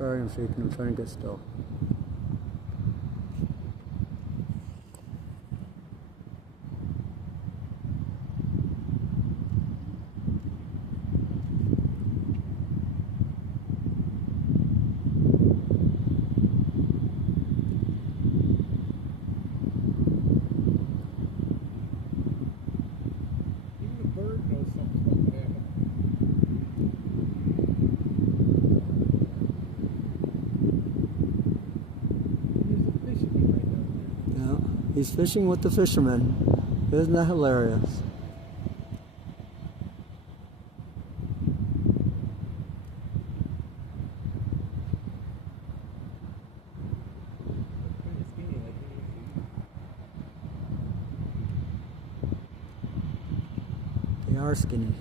Sorry, I'm shaking. I'm trying to get still. Even the bird knows something's about to happen. There's a fisherman right down there. Yeah, he's fishing with the fishermen. Isn't that hilarious? Kind of skinny, like They are skinny.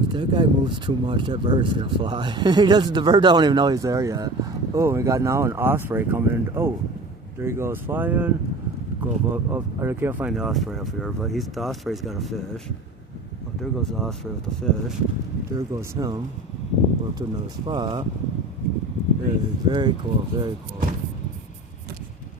If that guy moves too much, that bird's gonna fly. The bird don't even know he's there yet. Oh, we got now an osprey coming in. Oh, there he goes flying. Go above. Oh, I can't find the osprey up here, but the osprey's got a fish. Oh, there goes the osprey with the fish. There goes him. Go to another spot. Very cool, very cool.